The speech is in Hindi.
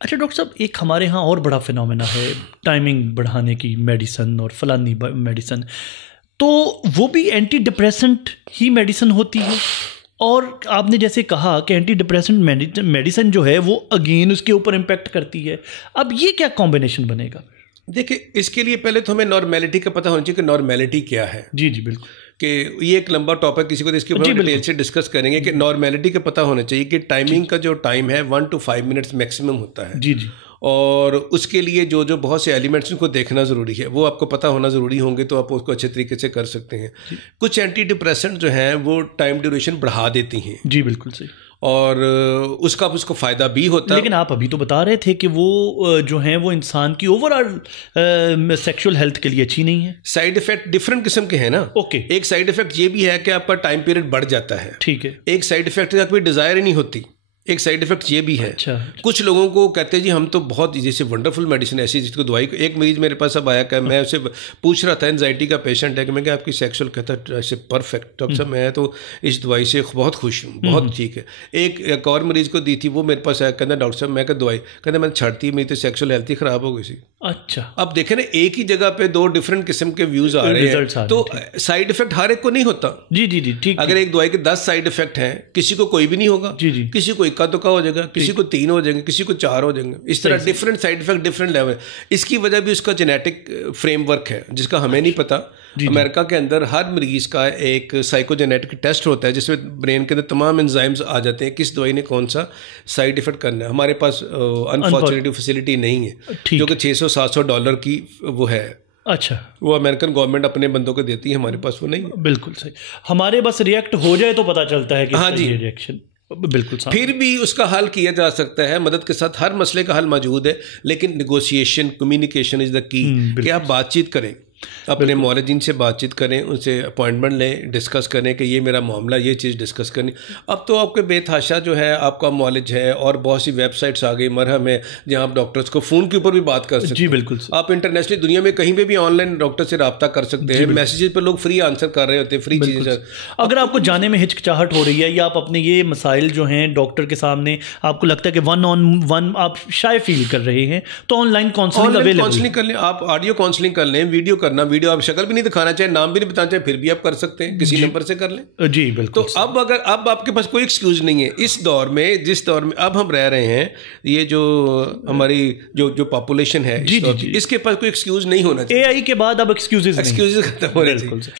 अच्छा डॉक्टर साहब, एक हमारे यहाँ और बड़ा फिनोमेना है टाइमिंग बढ़ाने की मेडिसन और फलानी मेडिसन, तो वो भी एंटी डिप्रेसेंट ही मेडिसन होती है। और आपने जैसे कहा कि एंटी डिप्रेसेंट मेडिसिन जो है वो अगेन उसके ऊपर इम्पैक्ट करती है। अब ये क्या कॉम्बिनेशन बनेगा? देखिए, इसके लिए पहले तो हमें नॉर्मेलिटी का पता होना चाहिए कि नॉर्मेलिटी क्या है। जी जी बिल्कुल, कि ये एक लंबा टॉपिक, किसी को इसके ऊपर डिटेल से डिस्कस करेंगे कि नॉर्मेलिटी का पता होना चाहिए कि टाइमिंग का जो टाइम है 1 to 5 मिनट्स मैक्सिमम होता है। जी जी। और उसके लिए जो जो बहुत से एलिमेंट्स उनको देखना ज़रूरी है, वो आपको पता होना ज़रूरी होंगे, तो आप उसको अच्छे तरीके से कर सकते हैं। कुछ एंटी डिप्रेसेंट जो हैं वो टाइम ड्यूरेशन बढ़ा देती हैं। जी बिल्कुल सही। और उसको फ़ायदा भी होता है। लेकिन आप अभी तो बता रहे थे कि वो जो हैं वो इंसान की ओवरऑल सेक्सुअल हेल्थ के लिए अच्छी नहीं है। साइड इफेक्ट डिफरेंट किस्म के हैं ना। ओके। एक साइड इफेक्ट ये भी है कि आपका टाइम पीरियड बढ़ जाता है। ठीक है। एक साइड इफेक्ट है कोई डिज़ायर ही नहीं होती। एक साइड इफेक्ट ये भी है। अच्छा। कुछ लोगों को कहते हैं जी हम तो बहुत जैसे वंडरफुल मेडिसिन ऐसी जिसको दवाई, एक मरीज मेरे पास अब आया कि मैं उसे पूछ रहा था, एंजाइटी का पेशेंट है, कि मैं क्या आपकी सेक्सुअल, कहता है ऐसे परफेक्ट डॉक्टर साहब मैं तो इस दवाई से बहुत खुश हूँ, बहुत ठीक है। एक और मरीज को दी थी, वो मेरे पास आया, कहता डॉक्टर साहब मैं क्या दवाई, कहता मैंने छाड़ती, मेरी तो सेक्सुअल हेल्थ ही खराब हो गई थी। अच्छा। अब देखें ना, एक ही जगह पे दो डिफरेंट किस्म के व्यूज आ रहे हैं, तो साइड इफेक्ट हर एक को नहीं होता। जी जी जी ठीक। अगर एक दवाई के 10 साइड इफेक्ट हैं, किसी को कोई भी नहीं होगा। जी जी। किसी को इक्का दुक्का हो जाएगा, किसी को 3 हो जाएंगे, किसी को 4 हो जाएंगे। इस तरह different side effect, different level. इसकी वजह भी उसका जेनेटिक फ्रेमवर्क है जिसका हमें नहीं पता। अमेरिका के अंदर हर मरीज का एक साइकोजेनेटिक टेस्ट होता है जिसमें ब्रेन के अंदर तमाम एंजाइम्स आ जाते हैं, किस दवाई ने कौन सा साइड इफेक्ट करना है। हमारे पास अनफॉर्चुनेटली फैसिलिटी नहीं है, जो कि $600-700 की वो है। अच्छा। वो अमेरिकन गवर्नमेंट अपने बंदों को देती है, हमारे पास वो नहीं है। बिल्कुल सही। हमारे बस रिएक्ट हो जाए तो पता चलता है कि हाँ जी, रिएक्शन बिल्कुल साथ। फिर भी उसका हल किया जा सकता है मदद के साथ, हर मसले का हल मौजूद है। लेकिन negotiation, communication is the key, कि आप बातचीत करें, अपने मौलजीन से बातचीत करें, उनसे अपॉइंटमेंट लें, डिस्कस करें कि ये मेरा मामला, ये चीज़ डिस्कस करनी। अब तो आपके बेतहाशा जो है आपका मौलज है, और बहुत सी वेबसाइट्स आ गई, मरहम है, जहाँ आप डॉक्टर्स को फ़ोन के ऊपर भी बात कर सकते हैं। जी बिल्कुल। आप इंटरनेशनली दुनिया में कहीं पे भी ऑनलाइन डॉक्टर से रब्ता कर सकते हैं। मैसेजेस पर लोग फ्री आंसर कर रहे होते हैं, फ्री चीज़ें। अगर आपको जाने में हिचकिचाहट हो रही है, या आप अपने ये मसाइल जो हैं डॉक्टर के सामने आपको लगता है कि 1-on-1 आप शाय फील कर रहे हैं, तो ऑनलाइन काउंसलिंग अवेलेबल, काउंसलिंग कर लें आप, ऑडियो काउंसलिंग कर लें, वीडियो करना, वीडियो आप शक्ल भी नहीं दिखाना चाहे, नाम भी नहीं बताना चाहे, फिर भी आप कर सकते हैं, किसी नंबर से कर लें। जी बिल्कुल। तो अब आपके पास कोई एक्सक्यूज नहीं है इस दौर में, जिस दौर में अब हम रह रहे हैं, ये जो हमारी जो पॉपुलेशन है, इसके पास कोई एक्सक्यूज नहीं होना चाहिए। एआई के बाद अब एक्सक्यूजेस खत्म हो रहे हैं।